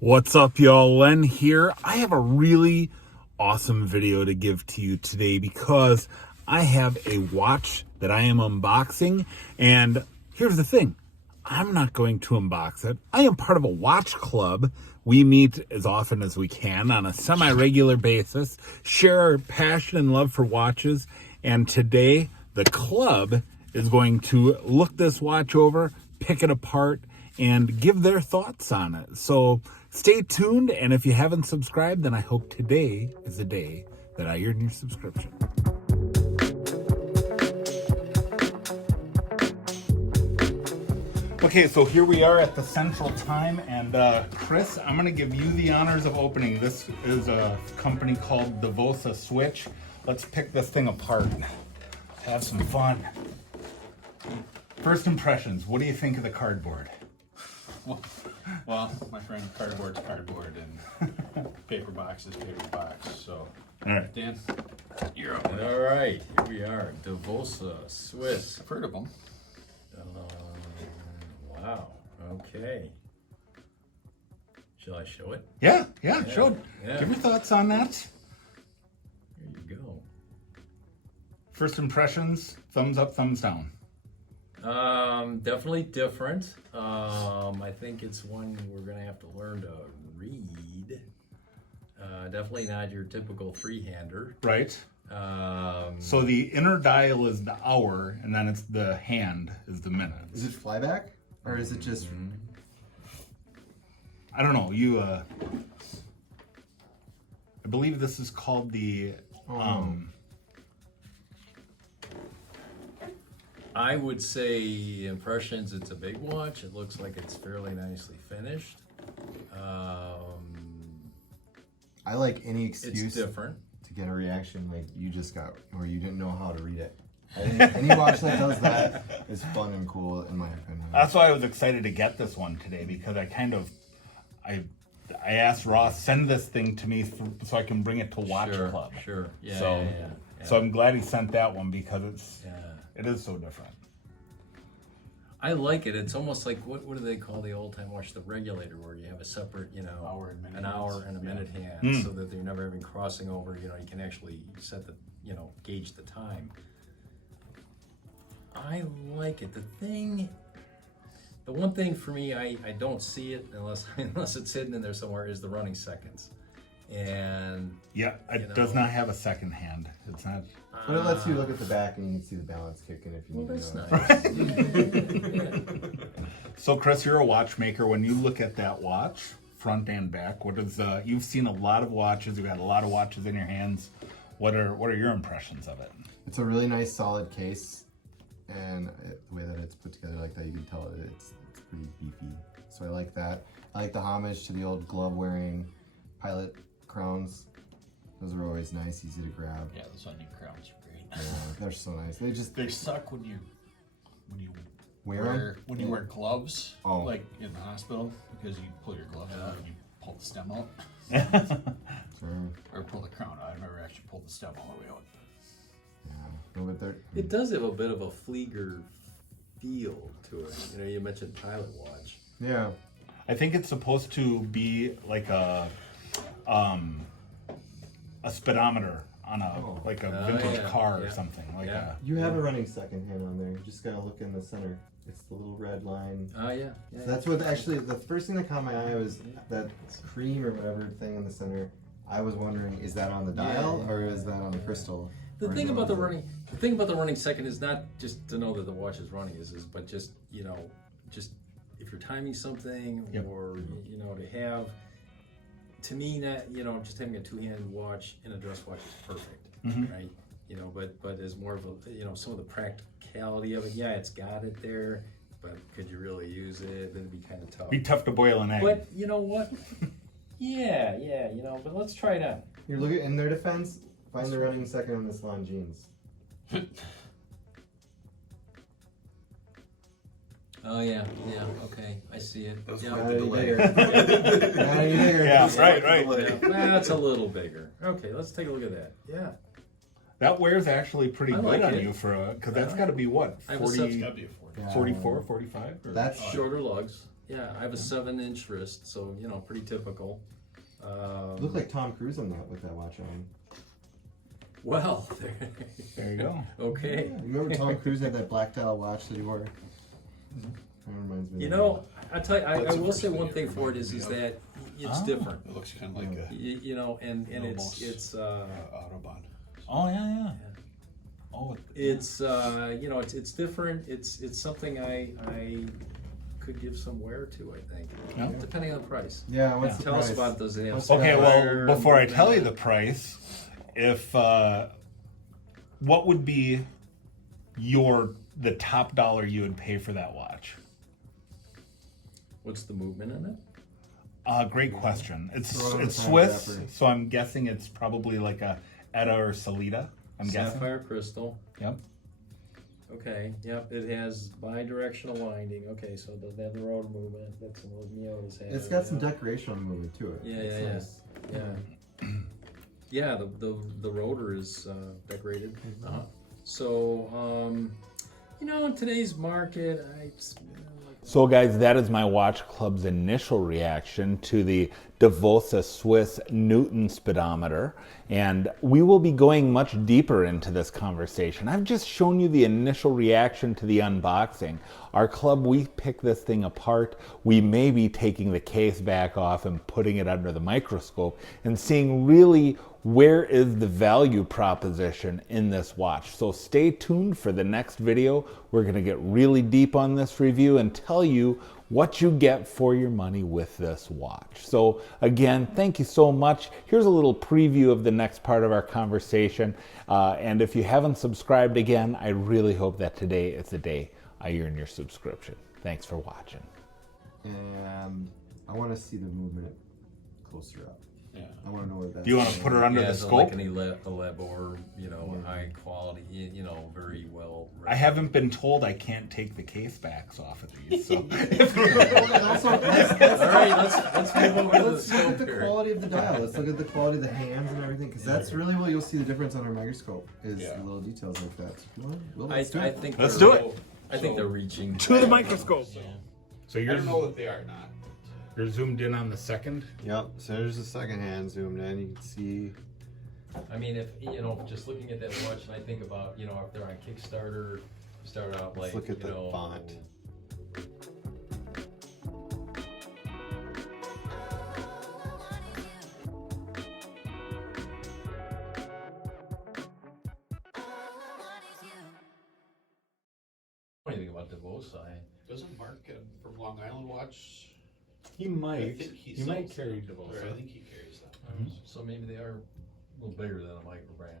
What's up, y'all? Len here. I have a really awesome video to give to you today because I have a watch that I am unboxing. And here's the thing. I'm not going to unbox it. I am part of a watch club. We meet as often as we can on a semi-regular basis, share our passion and love for watches. And today, the club is going to look this watch over, pick it apart, and give their thoughts on it. So stay tuned, and if you haven't subscribed, then I hope today is the day that I earn your subscription. Okay, so here we are at the central time, and Chris, I'm going to give you the honors of opening. This is a company called Davosa Switch. Let's pick this thing apart. Have some fun. First impressions, what do you think of the cardboard? Well, my friend, cardboard's cardboard, and paper box is paper box. So, All right. Dan, you're up. All right, here we are, Davosa, Swiss. I've heard of them. Wow, okay. Shall I show it? Yeah, show it. Yeah. Give your thoughts on that. Here you go. First impressions, thumbs up, thumbs down. Definitely different. I think it's one we're gonna have to learn to read. Definitely not your typical three-hander. Right. So the inner dial is the hour, and then it's the hand is the minute. Is it flyback, or is it just? I don't know. You, I believe this is called the. I would say impressions, it's a big watch. It looks like it's fairly nicely finished. I like any It's excuse different. to get a reaction like you just got, or you didn't know how to read it. I think any watch that does that is fun and cool, in my opinion. That's why I was excited to get this one today, because I asked Ross, send this thing to me so I can bring it to Watch Club. Sure. Yeah, So, yeah. so I'm glad he sent that one because Yeah. it is so different. I like it. It's almost like what do they call the old time watch? The regulator, where you have a separate, Hour and minute an hour hands. and a minute hand, Mm. so that they're never even crossing over. You can actually set the, gauge the time. I like it. The one thing for me, I don't see it unless it's hidden in there somewhere, is the running seconds. And Yeah, it does not have a second hand. It's not. But it lets you look at the back and you can see the balance kicking if you well, need that's to know. nice. So, Chris, you're a watchmaker. When you look at that watch, front and back, you've seen a lot of watches. You've got a lot of watches in your hands. What are your impressions of it? It's a really nice, solid case, and the way that it's put together like that, you can tell it's pretty beefy. So I like that. I like the homage to the old glove-wearing pilot crowns. Those are always nice, easy to grab. Yeah, those onion crowns are great. Yeah, they're so nice. They suck when you wear when you wear gloves, Oh. like in the hospital, because you pull your gloves out and you pull the stem out, or pull the crown out. I've never actually pulled the stem all the way out. No, but they're It does have a bit of a Flieger feel to it. You mentioned pilot watch. yeah. I think it's supposed to be like a speedometer on a vintage yeah, car or yeah. something like Yeah. that. You have a running second hand on there. You just gotta look in the center. It's the little red line. Oh yeah. So that's what actually, the first thing that caught my eye was that cream or whatever thing in the center. I was wondering, is that on the dial or is that on the crystal? The Or is thing it about the on running second is not just to know that the watch is running, but just just if you're timing something, Yep. or to have, to me, not just having a two-handed watch in a dress watch is perfect, right? But as more of a some of the practicality of it, yeah, it's got it there, but could you really use it? That'd be kind of tough. Be tough to boil an egg. But you know what? yeah, but let's try it out. Here, look at, in their defense, find the running second on this Longines. Oh yeah, okay, I see it. Yeah. Not any bigger. Not any bigger. Yeah, right. Yeah, that's a little bigger. Okay, let's take a look at that. Yeah. That wears actually pretty I good like on it. you because that's got to be what, I have a 40, It's gotta be a 40. Yeah. 44, 45? Or? That's Shorter lugs. Yeah, I have a 7-inch wrist, so you know, pretty typical. You look like Tom Cruise on that with that watch on. Well, There you go. okay. Yeah, remember Tom Cruise had that black dial watch that he wore? That reminds me. You of know, I tell you, I What's the will first say thing one it thing for it reminded me is of? that it's Ah. different. It looks kind of like a You know, and almost, it's Autobahn. Oh yeah. Oh, it's you know, it's different. It's something I could give some wear to. I think, Yeah. depending on the price. Yeah, what's the Tell price? us about those. They have What's Okay, Sapphire, well, before I tell you movement. the price, if what would be the top dollar you would pay for that watch? What's the movement in it? Great question. It's Throw it on the time Swiss, wrapper. so I'm guessing it's probably like a Etta or Salida. I'm guessing. Sapphire crystal. Yep. Okay. Yep. It has bi-directional winding. Okay, so it doesn't have the rotor movement. That's what Miata's had. It's got some yeah. decoration on the movement to it. Yeah, It's yeah, nice. Yeah. Yeah, the rotor is decorated. So, you know, in today's market, So guys, that is my watch club's initial reaction to the Davosa Swiss Newton Speedometer, and we will be going much deeper into this conversation. I've just shown you the initial reaction to the unboxing. Our club, we pick this thing apart. We may be taking the case back off and putting it under the microscope and seeing really where is the value proposition in this watch. So stay tuned for the next video. We're going to get really deep on this review and tell you what you get for your money with this watch. So again, thank you so much. Here's a little preview of the next part of our conversation. And if you haven't subscribed again, I really hope that today is the day I earn your subscription. Thanks for watching. And I want to see the movement closer up. Yeah. I want to know what that's. Do you want to put her under the so scope? like an Elabor, you know, high quality, you know, very well. I haven't been told I can't take the case backs off of these. So And also, All right, let's move over to the let's look scope at the here. quality of the dial. Let's look at the quality of the hands and everything, because that's really what you'll see the difference on our microscope is Yeah. the little details like that. Well, I let's do it. think Let's they're- do it. I think they're reaching to the microscope. So I you're don't know that they are not. you're zoomed in on the second. Yep. So there's the second hand zoomed in. You can see. I mean, if you know, just looking at that watch, and I think about, you know, if they're on Kickstarter, start out like, Let's look at you the know, font. anything about Davosa. Doesn't Mark from Long Island watch? He I might. think he He might sells carry them. Davosa. Or I think he carries them. So maybe they are a little bigger than a micro brand.